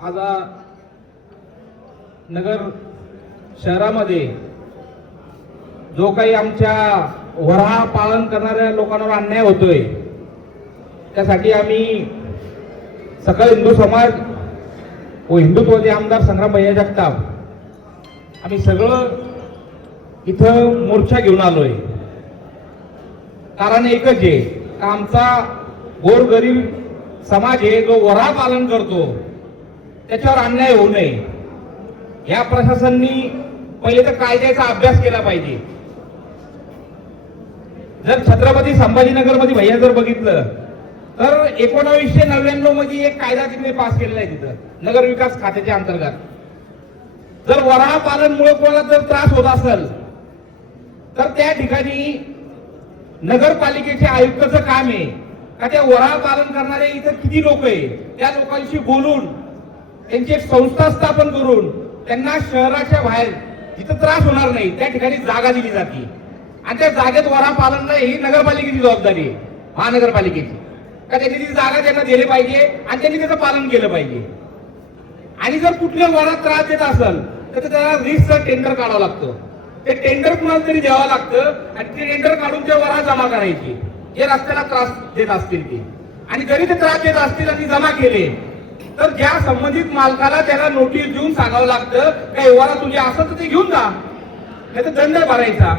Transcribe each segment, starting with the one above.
आज नगर शहरामध्ये जो काही आमच्या वराह पालन करणाऱ्या लोकांवर अन्याय होतोय त्यासाठी आम्ही सकल हिंदू समाज व हिंदुत्ववादी आमदार संग्राम भैया जगताप आम्ही सगळं इथं मोर्चा घेऊन आलोय। कारण एकच आहे का आमचा गोरगरीब समाज आहे जो वराह पालन करतो त्याच्यावर अन्याय होऊ नये। या प्रशासनाने पहिले तर कायद्याचा अभ्यास केला पाहिजे। जर छत्रपती संभाजीनगर मध्ये भैया जर बघितलं तर 1999 मध्ये एक कायदा तिथे पास केलेला आहे तिथं नगर विकास खात्याच्या अंतर्गत। जर वराह पालनमुळे कोणाला जर त्रास होत असेल तर त्या ठिकाणी नगरपालिकेचे आयुक्ताचं काम आहे का त्या वराह पालन करणारे इथं किती लोक आहे त्या लोकांशी बोलून त्यांची एक संस्था स्थापन करून त्यांना शहराच्या बाहेर जिथं त्रास होणार नाही त्या ठिकाणी जागा दिली जाते आणि त्या जागेत वराह पालन ही नगरपालिकेची जबाबदारी आहे, महानगरपालिकेची। का त्यांनी ती जागा त्यांना दिली पाहिजे आणि त्यांनी त्याचं पालन केलं पाहिजे। आणि जर कुठल्या वरात त्रास देत असेल तर त्याला रिस्कचं टेंडर काढावं लागतं। ते टेंडर कुणाला तरी द्यावं लागतं आणि ते टेंडर काढून ते वराह जमा करायची जे रस्त्याला त्रास देत असतील ते। आणि जरी ते त्रास देत असतील आणि जमा केले तर ज्या संबंधित मालकाला त्याला नोटीस देऊन सांगावं लागतं काही वराह तुझी असं तर ते घेऊन जा, नाही तर दंड भरायचा।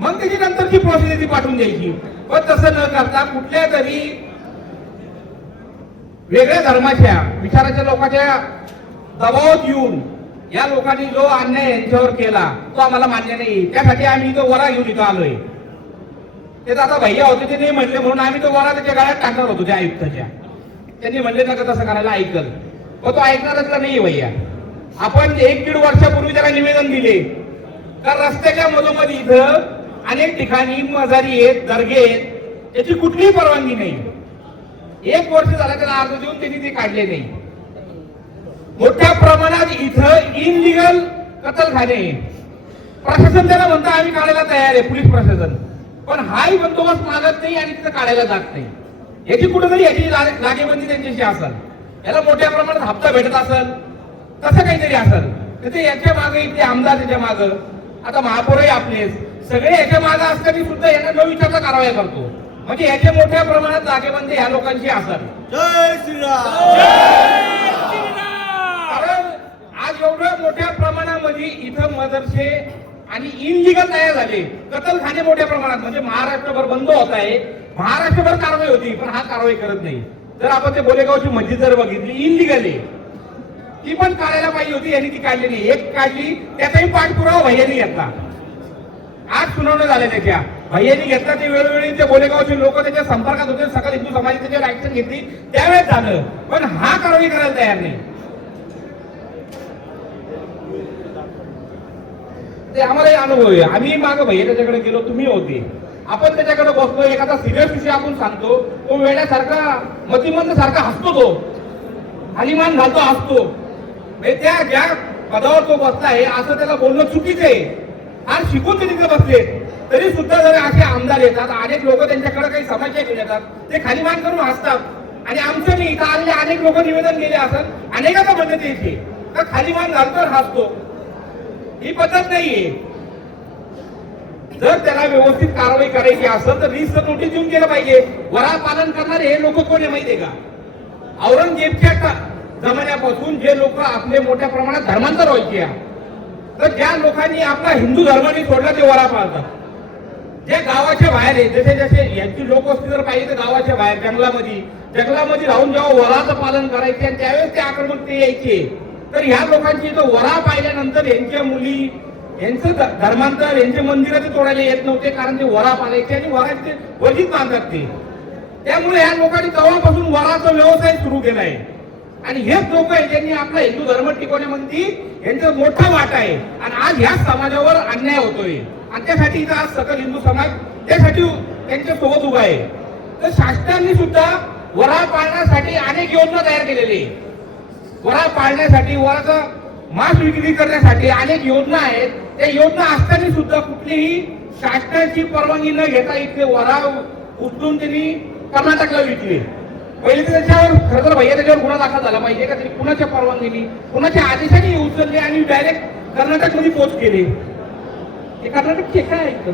मग त्याची नंतरची प्रोसेस ती पाठवून द्यायची। पण तसं न करता कुठल्या तरी वेगळ्या धर्माच्या विचाराच्या लोकांच्या दबावात येऊन या लोकांनी जो अन्याय यांच्यावर केला तो आम्हाला मान्य नाही। त्यासाठी आम्ही तो वराह घेऊन इथं आलोय। ते आता भैया होते ते नाही म्हणले म्हणून आम्ही तो वराह त्याच्या गळ्यात टाकणार होतो त्या आयुक्ताच्या। त्यांनी म्हणले नका तसं करायला, ऐकल पण तो ऐकणारच नाही भैया। आपण 1-1.5 वर्षापूर्वी त्याला निवेदन दिले तर रस्त्याच्या मधोमध इथं अनेक ठिकाणी मजारी आहेत, दर्गे आहेत, याची कुठलीही परवानगी नाही। 1 वर्ष झालं त्याला अर्ज देऊन त्यांनी ते काढले नाही। मोठ्या प्रमाणात इथं इनलिगल कत्तलखाने, प्रशासन त्याला म्हणतं आम्ही काढायला तयार आहे, पोलीस प्रशासन, पण हाही बंदोबस्त मागत नाही आणि तिथं काढायला जात नाही। याची कुठेतरी याची लागेबंदी त्यांच्याशी असेल, याला मोठ्या प्रमाणात हप्ता भेटत असेल, तसं काहीतरी असेल तर ते याच्या मागे इथे आमदार त्याच्या मागं, आता महापौरही आपले सगळे याच्या मागे असताना सुद्धा यांना न विचारता कारवाया करतो। म्हणजे याच्या मोठ्या प्रमाणात जागेबंदी ह्या लोकांची असेल। जय श्रीराम। कारण आज एवढ्या मोठ्या प्रमाणामध्ये इथं मदरसे आणि इनलिगल तयार झाले, कत्तलखाने मोठ्या प्रमाणात, म्हणजे महाराष्ट्रभर बंद होत आहे, महाराष्ट्रभर कारवाई होती पण हा कारवाई करत नाही। जर आपण ते बोलेगावची मस्जिद जर बघितली इनलिगल आहे, ती पण काढायला पाहिजे होती, यांनी ती काढली नाही। एक काढली त्याचाही पाठपुरावा भैयांनी घेतला, आज सुनावणी झाले त्याच्या, भैयांनी घेतला ते वेळोवेळी ते बोलेगावचे लोक त्याच्या संपर्कात होते, सकल हिंदू समाजाने त्याच्यावर ऍक्शन घेतली त्यावेळेस झालं, पण हा कारवाई करायला तयार नाही। ते आम्हालाही अनुभव आहे। आम्ही मागं भैया त्याच्याकडे गेलो, तुम्ही होते, आपण त्याच्याकडे बसलो, एखादा सिरियस विषय आपण सांगतो तो वेड्यासारखा मतिमंद सारखा हसतो, तो हलिमान घालतो, हसतो। म्हणजे त्या ज्या पदावर तो बसला आहे असं त्याला बोलणं चुकीचं आहे। आज शिकून ते तिथे बसले तरी सुद्धा जर असे आमदार येतात, अनेक लोक त्यांच्याकडे काही समस्या घेऊन येतात, ते खालीमान करून हसतात। आणि आमचं मी इथं आलेले अनेक लोक निवेदन केले असत, अनेकांना म्हणत येते तर खालीमान घालतो हसतो, ही पद्धत नाहीये। जर त्याला व्यवस्थित कारवाई करायची असेल तर रिस्क नोटीस देऊन केलं पाहिजे। वराह पालन करणारे हे लोक कोण आहे माहितीये का? औरंगजेबच्या जमान्यापासून जे लोक आपले मोठ्या प्रमाणात धर्मांतर व्हायचे, तर ज्या लोकांनी आपला हिंदू धर्माने सोडला ते वराह पाळतात। जे गावाच्या बाहेर आहे, जसे जसे यांची लोकवस्ती जर पाहिजे तर गावाच्या बाहेर जंगलामध्ये राहून जेव्हा वराचं पालन करायचे आणि त्यावेळेस ते आक्रमक ते यायचे, तर ह्या लोकांची तो वराह पाहिल्यानंतर यांच्या मुली, यांचं धर्मांतर, यांचे मंदिर ते तोडायला येत नव्हते, कारण ते वराह पालायचे आणि वराचे वजीत बांधतात ते। त्यामुळे ह्या लोकांनी तेव्हापासून वराचा व्यवसाय सुरू केलाय आणि हेच लोक आहेत ज्यांनी आपला हिंदू धर्म टिकवण्यामध्ये यांचा मोठा वाटा आहे। आणि आज ह्या समाजावर अन्याय होतोय आणि त्यासाठी इथं आज सकल हिंदू समाज त्यासाठी त्यांच्या सोबत उभा आहे। तर शासनाने सुद्धा वराह पाळण्यासाठी अनेक योजना तयार केलेल्या आहेत। वराह पाळण्यासाठी, वराचा मांस विक्री करण्यासाठी अनेक योजना आहेत। त्या योजना असताना सुद्धा कुठलीही शासनाची परवानगी न घेता इथे वराह उचलून त्यांनी कर्नाटकला विकले। पहिले तर त्याच्यावर खरं तर भैया त्याच्यावर गुन्हा दाखल झाला पाहिजे का, तरी कुणाच्या परवानगीने कुणाच्या आदेशाने उचलले आणि डायरेक्ट कर्नाटकमध्ये पोच केले. हे कर्नाटकचे काय ऐकतं,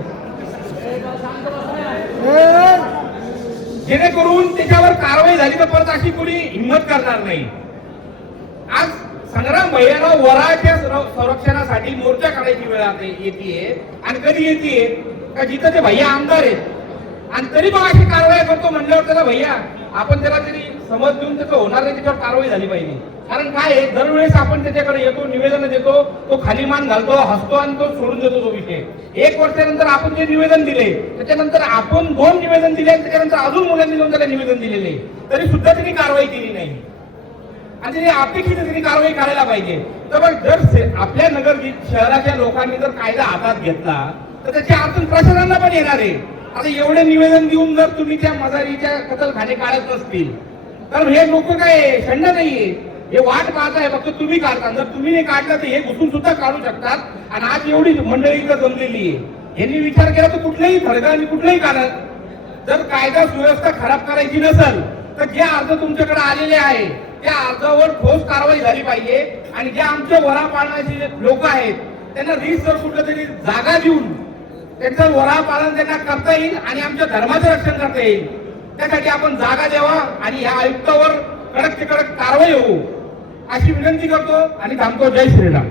जेणेकरून त्याच्यावर कारवाई झाली तर परत अशी कोणी हिंमत करणार नाही. आज संग्राम भैयाला वराच्या संरक्षणासाठी मोर्चा काढायची वेळ येते आणि कधी येते का जिथं ते भैया आमदार आहेत आणि तरी मग अशी कारवाई करतो म्हणल्यावर त्याला भैया आपण त्याला तरी समज देऊन त्याचं होणार नाही, त्याच्यावर कारवाई झाली पाहिजे. कारण काय आहे, दरवेळेस आपण त्याच्याकडे येतो, निवेदन देतो, तो खाली मान घालतो, हसतो आणि तो सोडून देतो तो विषय. एक वर्षानंतर आपण जे निवेदन दिले त्याच्यानंतर आपण 2 निवेदन दिले, त्याच्यानंतर अजून मुलांनी जाऊन त्याला निवेदन दिलेले, तरी सुद्धा त्यांनी कारवाई केली नाही. आणि त्यांनी अपेक्षित त्यांनी कारवाई करायला पाहिजे. तर जर आपल्या नगर शहराच्या लोकांनी जर कायदा हातात घेतला तर त्याची अडचण प्रशासनाला पण येणार आहे. आता एवढे निवेदन देऊन जर तुम्ही त्या मजारीच्या कतलखाने काढत नसतील तर हे लोक काय शंड नाहीये, हे वाट पाहताय फक्त तुम्ही काढता. जर तुम्ही नाही काढलं तर हे घुसून सुद्धा काढू शकतात. आणि आज एवढी मंडळी इथं जमलेली आहे, यांनी विचार केला तर कुठल्याही फडकाने कुठल्याही काढत जर कायदा सुव्यवस्था खराब करायची नसेल तर जे अर्ज तुमच्याकडे आलेले आहे त्या अर्जावर ठोस कारवाई झाली पाहिजे. आणि जे आमच्या वरा पाळणारे लोक आहेत त्यांना जर कुठलं तरी जागा देऊन त्यांचं वरा पालन त्यांना करता येईल आणि आमच्या धर्माचं रक्षण करता येईल, त्यासाठी आपण जागा द्यावा आणि या आयुक्तावर कडक ते कडक कारवाई होऊ अशी विनंती करतो आणि थांबतो. जय श्रीराम.